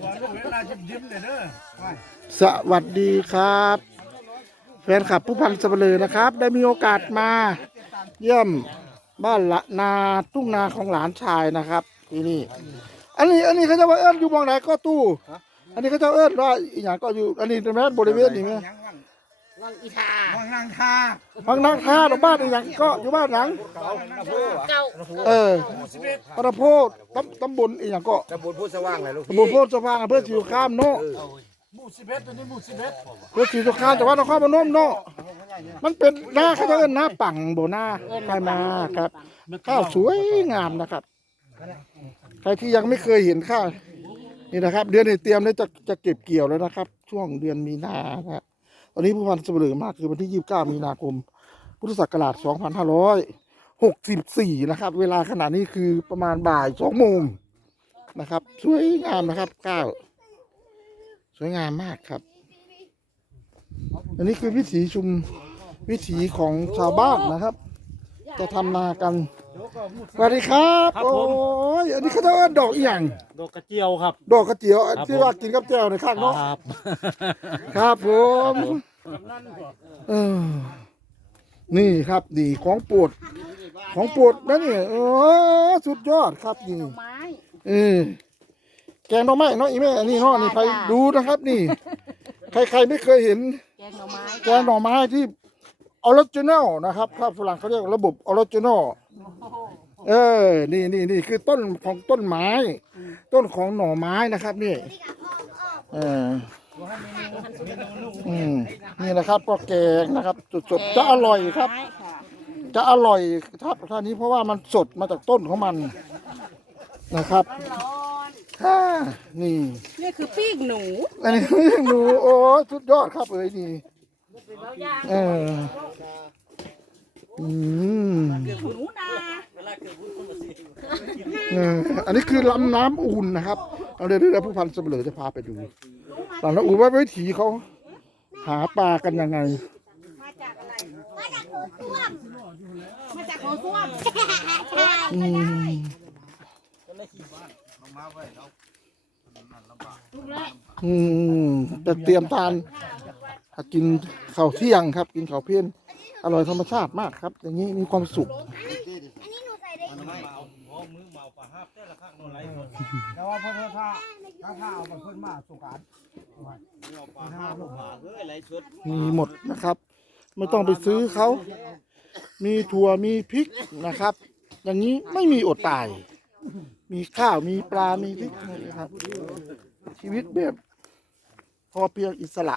หัวลูกเวลายิ้มยิ้มเลยเด้อไปสวัสดีครับ แฟนคลับผู้พันสเปลือนะครับ ได้มีโอกาสมา เยี่ยมบ้านละนาทุ่งนาของหลานชายนะครับ ที่นี่ อันนี้อันนี้เขาจะว่าเอิ้นอยู่หมองไหนก็ตู้ อันนี้เขาจะเอิ้นว่าอีหยังก็อยู่ อันนี้เป็นแม่นบริเวณนี้ไหม ยังว่าง วังอีทาว่างนางทาบางนักท่าหรือบ้านอีหยังก็อยู่บ้านหลังเจ้าเออสิบเอ็ดปะโพดตำตำบลอีหยังก็ตำบลพุทธสว่างเลยลูกตำบลโพดสว่างอำเภอสิวข้ามเนาะหมู่สิบเอ็ดตัวนี้หมู่สิบเอ็ดเพื่อสีสุขานจังหวัดนครพนมเนาะมันเป็นหน้าเขาจะเอิ้นหน้าปังโบหน้าใครมาครับ ข้าวสวยงามนะครับ ใครที่ยังไม่เคยเห็นข้าวนี่นะครับ เดือนนี้เตรียมแล้วจะจะเก็บเกี่ยวแล้วนะครับ ช่วงเดือนมีนานะครับ ตอนนี้ผู้พันสเปลือมากคือวันที่ 29 มีนาคม พุทธศักราช 2564 นะครับ เวลาขณะนี้คือประมาณบ่าย 2 โมงนะครับ สวยงามนะครับข้าวสวยงามมากครับ อันนี้คือวิถีชุมวิถีของชาวบ้านนะครับ จะทำนากัน สวัสดีครับครับโอ้ผม ยอันนี้เขาจะเอิ้นดอกอีหยังดอกกระเจียวครับ ดอกกระเจียวอันครับที่ผมว่ากินกับแจ่วในข้างเนาะครับ ครับผมเออนี่ครับนี่ของโปรดของโปรดนะนี่เออสุดยอดครับนี่ไม้เออแกงหน่อไม้เนาะอีแม่อันนี้เนาะนี่ใครดูนะครับ นี่ ใครใครไม่เคยเห็น แกงหน่อไม้แกงหน่อไม้ที่ออริจินอลนะครับถ้าฝรั่งเขาเรียกระบบออริจินอล เออ นี่นี่นี่คือต้นของต้นไม้ ต้นของหน่อไม้นะครับนี่เอออืมนี่นะครับก็แกงนะครับสดๆจะอร่อยครับไม้ค่ะจะอร่อยครับท่านี้เพราะว่ามันสดมาจากต้นของมันนะครับร้อนอ่านี่นี่คือปีกหนูอันนี้หนูโอ้สุดยอดครับเอ้ยนี่เราย่างเออ อืมปีกหนูนาเอออันนี้คือลำน้ำอุ่นนะครับเอาเดี๋ยวเดี๋ยวผู้พันเสมอจะพาไปดูลำน้ำอุ่นว่าวิถีเขาหาปลากันยังไง มาจากอะไร มาจากโถส้วมมาจากโถส้วมอืมอืมจะเตรียมทานกินข้าวเที่ยงครับ กินข้าวเพี้ยน อร่อยธรรมชาติมากครับ อย่างนี้มีความสุขแต่ว่าพ่อพ่อถ้าถ้าถ้าเอาไปเพิ่นมาสุการมีหมดนะครับ ไม่ต้องไปซื้อเขา มีถั่วมีพริกนะครับ อย่างนี้ไม่มีอดตาย มีข้าวมีปลา มีพริกนะครับ ชีวิตแบบพอเพียงอิสระ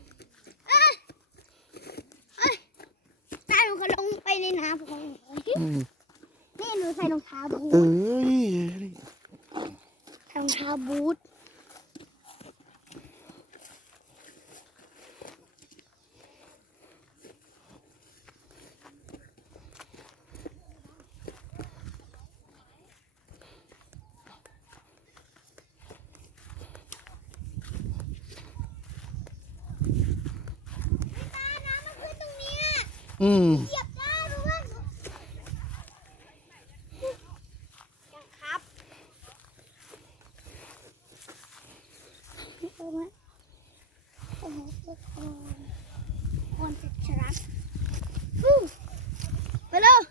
ตาหนูก็ลงไปในน้ำของหนู อืม นี่หนูใส่รองเท้าบู เอ้ ท ย ใส่รองเท้าบูทน้ำมันขึ้นตรงเนี้ย อืม เหยียบได้รู้ว่าครับโอ้ยโอ้โหโอ้โหคนจะชน อู้ไปเลย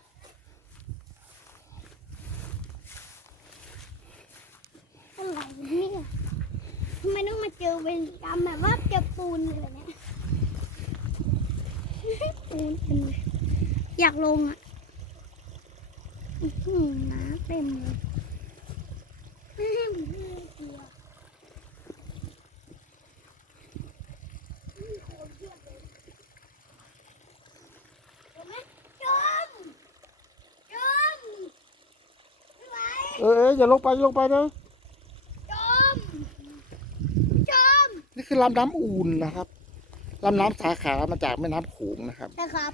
อะไรเนี่ยทำไมต้องมาเจอเวรกรรมแบบว่าเจอปูนเลยเนี่ย ปูนเต็มเลยอยากลงอะอื้อหือน้ำเต็มเลยแม่ผมไม่เลยกลัวอื้อโคตรเยอะเลยเห็นไหมจมจมไม่ไหวเอ้ยอย่าลงไปอย่าลงไปนะจมจมนี่คือลำน้ำอุ่นนะครับ ลำน้ำสาขามาจากแม่น้ำโขงนะครับนะครับ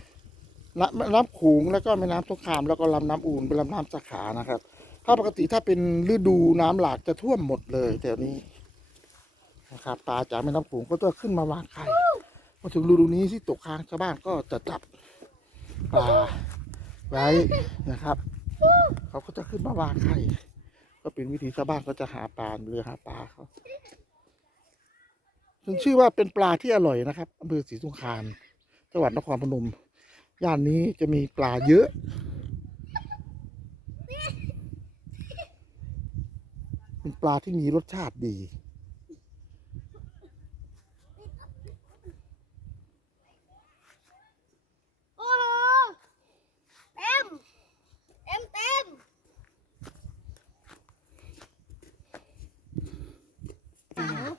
น้ำแม่น้ำโขงแล้วก็แม่น้ำสงครามแล้วก็ลำน้ำอูนเป็นลำน้ำสาขานะครับ ถ้าปกติถ้าเป็นฤดูน้ำหลากจะท่วมหมดเลยแถวนี้นะครับปลาจากแม่น้ำโขงก็จะขึ้นมาวางไข่พอถึงฤดูนี้ที่ตกค้างชาวบ้านก็จะจับปลาไว้นะครับ เขาก็จะขึ้นมาวางไข่ก็เป็นวิธีชาวบ้านก็จะหาปลาเรือหาปลาเขา ถึงชื่อว่าเป็นปลาที่อร่อยนะครับอำเภอศรีสงครามจังหวัดนครพนม ย่านนี้จะมีปลาเยอะ เป็นปลาที่มีรสชาติดี โอ้โหเต็มเต็มเต็ม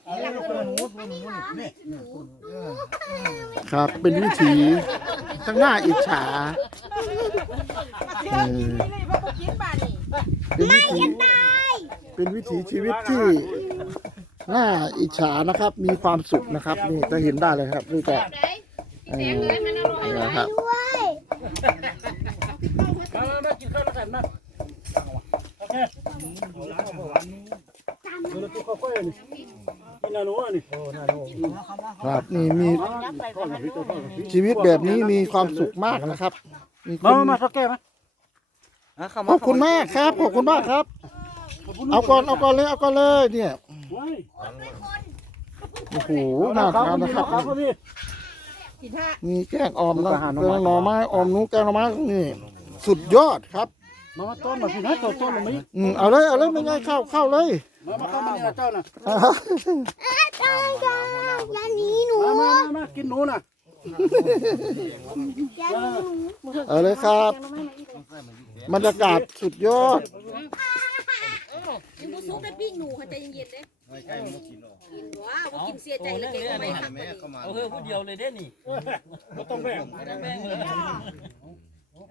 เอา ลูกตัวหนูตัวหนูนี่นี่เออครับ เป็นวิถีทั้งหน้าอิจฉาเชื่อกินนี่เพราะกูกินบ้านนี่เป็นวิถีเป็นวิถีชีวิตที่น่าอิจฉานะครับ มีความสุขนะครับ นี่จะเห็นได้เลยครับนี่แต่เออนะครับ ด้วย มามามากินข้าวแล้วกันมาโอเคเดี๋ยวเราจะค่อยๆนี่กิ นนาโน่นี่โอ้น่าดูมาเข้ามาครับนี่มีก้อนพี่ตัวก้อนพี่ชีวิตแบบนี้มีความสุขมากนะครับมีคมานมามาสักแก้วไหมขอบคุณมากครับ ขอบคุณมากครับ เอาก่อนเอาก่อนเลยเอาก่อนเลยเนี่ยว้ายโอ้โหน่าทานนะครับครับพี่กินห้ามีแกงออมนะแกงหน่อไม้ออมหนูแกงหน่อไม้นี่สุดยอดครับ มามาต้นมาพี่นะต้นต้นลงมาอีกอืมเอาเลยเอาเลยไม่ง่ายเข้าเข้าเลย มามาเข้ามาเนี่ยเจ้าน่ะใช่จ้าร้านนี้หนูมามามามากินหนูน่ะร้านนี้หนูเอาเลยครับบรรยากาศสุดยอดยังบุซุกได้ปิ้งหนูค่ะใจเย็นๆเด้กินว้าวบ่กินเสียใจเลยเก่งไปค่ะเอาเฮ้ยผู้เดียวเลยเด้นี่ก็ต้องแบ่งแม่งเลย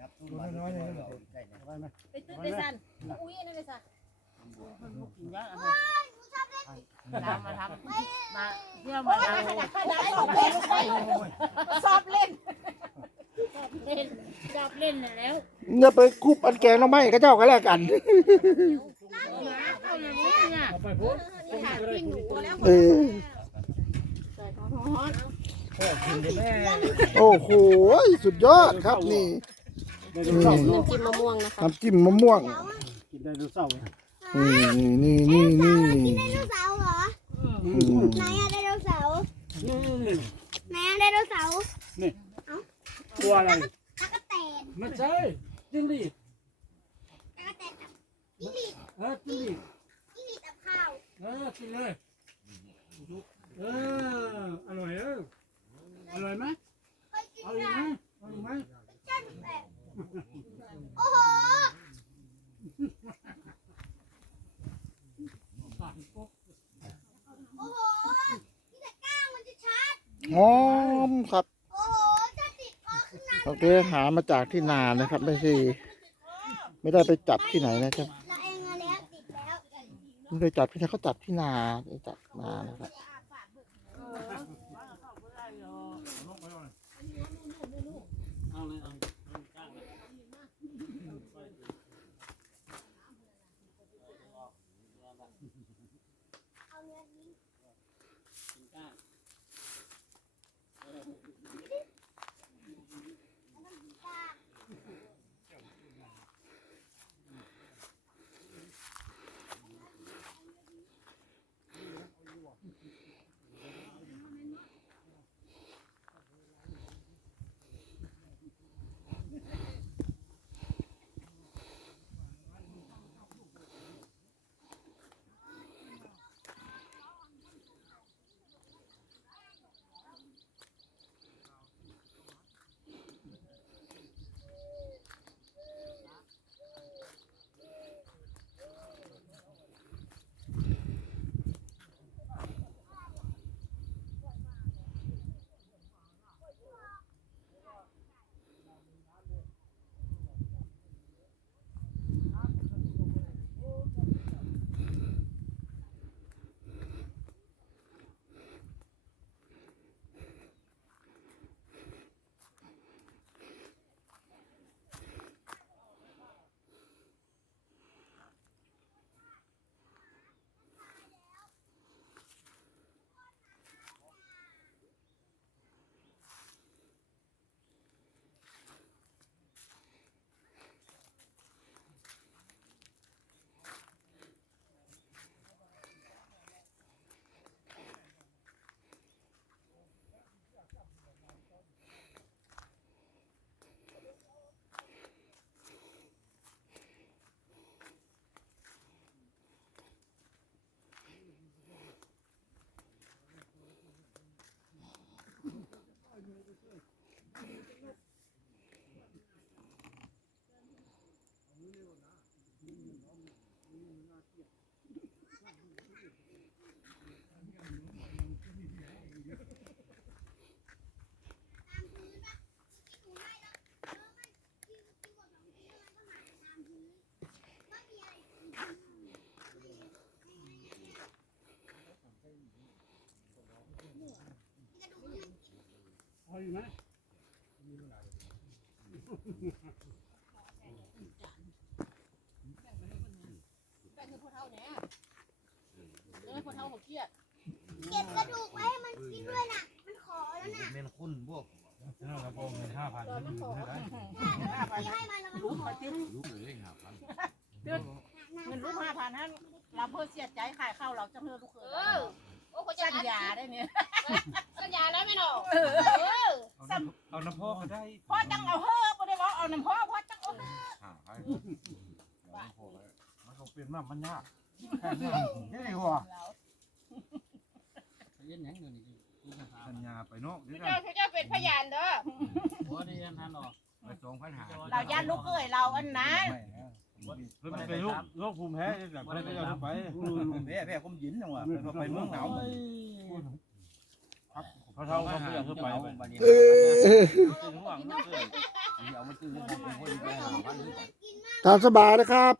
น้อยเลยไปตื้อไปสั่นอุ้ยอันนั่นไปสั่นเรามาทำมาเที่ยวโอ้มายทขนาดขนาดสอบเล่นสอบเล่นำเล่นชอบเล่นน่ะแล้วเนี่ยไปคุบอันแกงหน่อไม้ก็เจ้ากันแล้วกันหมาเข้ามาไม่เนี่ยเอาไปพูดถามปิ้งหนูแล้วเออโอ้โห สุดยอดครับนี่ ไดโนเสาร์กินมะม่วงนะคะ น้ำจิ้มมะม่วง กินไดโนเสาร์นี่นี่นี่นี่นี่ไดโนเสาร์เหรออืมไหนอะไดโนเสาร์นี่ไหนอะไดโนเสาร์ตัวอะไร ตะกะแตน ไม่ใช่จิ้งหรีด ตะกะแตนกับจิ้งหรีด เออจิ้งหรีด จิ้งหรีดกับข้าว เออกินเลยเอออร่อยเอออร่อยไหม เคยกิน เอาอีก กั ไหม น เอาอีกไหม จันแตนโอ้โหโอ้โหนี่แต่ก้างมันจะชัด หอมครับโอ้โหจะติดคอขึ้นมาโอเคหามาจากที่นานะครับ ไม่ใช่ไม่ได้ไปจับที่ไหนนะครับเราเองอะแล้วติดแล้วไม่ได้จับที่ไหนเขาจับที่นาไปจับมานะครับเอาเลยเอา เขาอยู่ไหมแบ่งให้พวกเท่าเนี่ยเออพวกเท่าหัวเกียดเก็บกระดูกไว้ให้มันกินด้วยน่ะ มันขอแล้วน่ะเป็นคุณพวกนั่นกระโปรงเงินห้าพันมันอยู่ได้ที่ให้มันแล้วมันขอลูกเลยหาพันเงินลูกห้าพันนั้นเราเพื่อเสียใจขายข้าวเราจะเพื่อลูกเขเอย อโอ้เขาจะสัญญาได้เนี่ยสัญญาแล้วไหมหนอเอาน้ำพ่อก็ได้พ่อจังเอาเฮ้อไม่ได้บอกเอาน้ำพ่อพ่อจังเอาเฮ้อหาไปมันคงเป็นมากมันยากนี่ดีกว่าเย็นยังเดี๋ยวนี้กูจะหาสัญญาไปนอกนี่เจ้าเขาจะเป็นพยานเด้อหัวได้ยันทันหรอไปสองพันหาเราย่านลูกเขยเราอันนั้นมัน เป็นลูกลูกภูมิแพ้แบบไม่ได้เอาไปแพ้แพ้ผมยินจังหวะไปเมืองหนาวเขาเท่าเขาไม่อยากไปเออถึงหวังมันเกิดเอามาตื้อให้ผมคนไปหาพันตามสบายนะครับ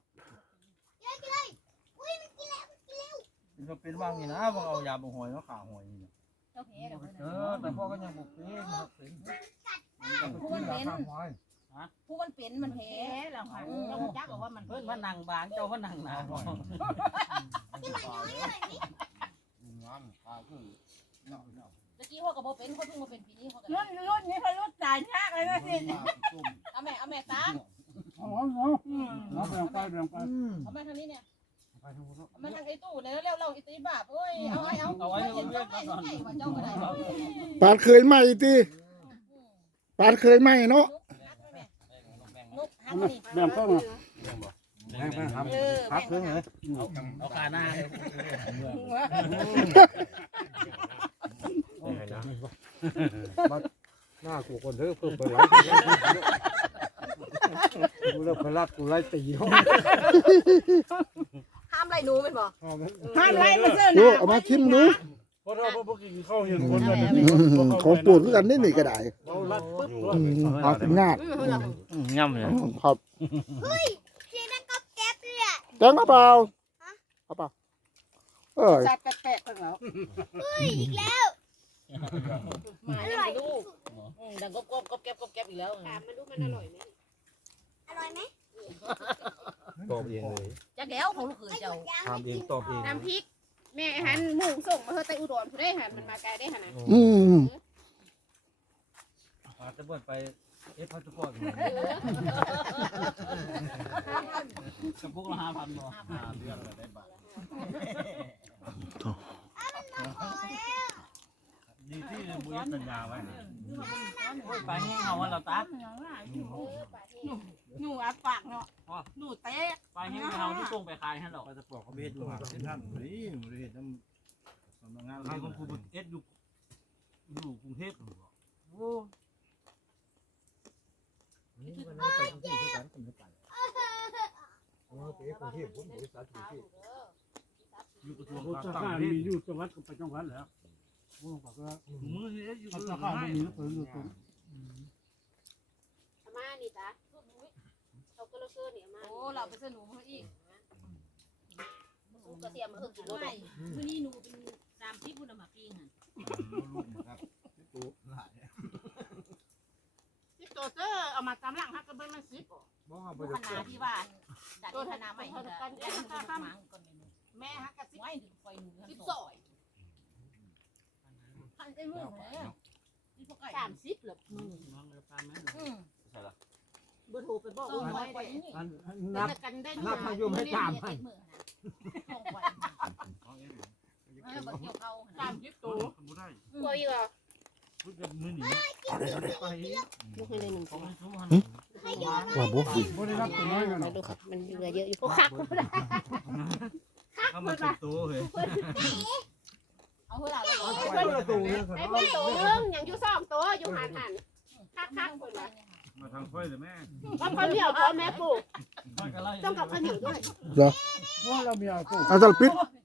มันเป็นว่างนี่นะว่าเอายาบงหอยมาขาหอยนี่เจ้าเพเดี๋ยวเออแต่พ่อก็ยังบุกเป็นเป็นผู้มันเป็น ผู้มันเป็นมันเพเอ๊ะเราหันเราจักบอกว่ามันเพิ่นว่านั่งบางเจ้าว่านั่งหนางามขาคือตะกี้เขากับโบเป็นเขาเพิ่งมาเป็นปีนี้เขากันรุ่นรุ่นนี้เขารุ่นจ่ายยากเลยนะสิเอาแม่เอาแม่ตาเอาเอาเอาเอาแบ่งไปแบ่งไปเอาแม่ทางนี้เนี่ยเอาแม่ทางไอ้ตู้เนี่ยแล้วเราไอ้ตีบาปเอ้ยเอาไอ้เอาเอาไว้เห็นเรื่เจ้าองแม่ก่อนใหญ่กว่าเจ้าก็ได้ปานเคยไหมติปานเคยไหมเนาะนุกฮักนี่ แบ่งเข้ามาแม่แม่ครับเออพักเพิ่งเลยเอาเอาขาหน้าเลยหน้ากูคนเถอะเพิ่มไปไล่กูเลิกพลัดกูไล่ตีเขาห้ามไล่หนูเป็นบ่ห้ามไล่มาเสื้อหนาเอามาชิมหนู ดูเพราะเราพวกกินข้าวเห็นคนแบบอืมของปูดคือกันนี่นี่ก็ได้เราลัดปุ๊บอืมเอาเป็นงาดง่ำเลยครับเสียงดังก๊อบแก๊บเลยอะแจ้งเอาเปล่าเอาเปล่าเอ้ยจัดแปลกๆกันแล้วเฮ้ยอีกแล้ว มาอเนี่ยร่อยดูดังก็กบกบแก๊บกบแก๊บอีกแล้วถามมันดูมันอร่อยไหมอร่อยไหมตอบเองเลยจักแล้วของลูกเขยไอ้หเจ้ามดยางทำเองตอบเองน้ำพริก แม่หันหมูส่งมาเฮอไตอุดรผู้ได้หันมันมาไกลได้หันนะอืมอาจจะเปิดไปเอฟพาสปอร์ตกับพวกเราห้าพันบ่เดือนละได้บาทพอ ดีที่บุญสัญญาไว้ไปให้เงาว่าเราตาหนูอัดปากเนาะหนูเตะไปให้เงาที่ส่งไปขายให้เราพาสปอร์ตเขาเฮ็ดหาเส้นท่านนี่บริเฮ็ดน้ำสำนักงานเราของครูเอ็ดอยู่อยู่กรุงเทพโอ้นี่วันนี้ไปกรุงเทพที่กันกันไม่ไปโอ้ไปกรุงเทพผมบริษัทกรุงเทพอยู่กระทรวงโอ้การต่างข้าประเทศมีอยู่จังหวัดก็ไปจังหวัดแล้วโอ้ บอกว่ามือเฮ็ดอยู่เจ้าข้าไม่มีแล้วเปิดอยู่ตรงอามานี่ตาเขาก็เลิกเกินเนี่ยมาโอ้เราไปเสนหนูมาอีกสูกระเทียมมาเอกินรถไม่คือนี่หนูเป็นตามที่พูดมาปีหันลูกครับปุ๊บหลายสิบตัวเสื้อเอามาตามหลังฮักกันเบิ้ลมันสิบบ่เอาไปดูคณะที่ว่าดัดคณะใหม่ที่กันกันกันมังก่อนเลยแม่ฮักกันสิบไว้ถึงไฟหนูสิบสอย ไอ้มือเลยที่พวกไก่สามสิบเหรอน้องเลยพาแม่อืมเบอร์โทรไปบอกส่งว่าไว้ไว้ไปนี่นับ กันได้นับมาอยู่ให้ตามให้ส่งไว้แล้วก็เกี่ยวเขาสามสิบตัวบ่ได้ตัวอีกอะพูดกับมือหนีไปลูกให้เลยหนึ่งของชุมหันให้เยอะว่าบ่บ่ได้รับตัวน้อยกันดูครับมันเหลือเยอะอยู่โอ้คักเข้ามาเป็นตัวเฮ้ยเอา เท่าไหร่ไปประตูเลยไอ้เพิ่นตัวนึงยังอยู่สองตัวอยู่หันหันคักคักคนละมาทางค่อยเลยแม่กับข้าวเหนียวพอแม่ปลูกก้อยกันเลยต้องกับข้าวเหนียวด้วยว่าเรามีเอาตู้เอาจจะปิด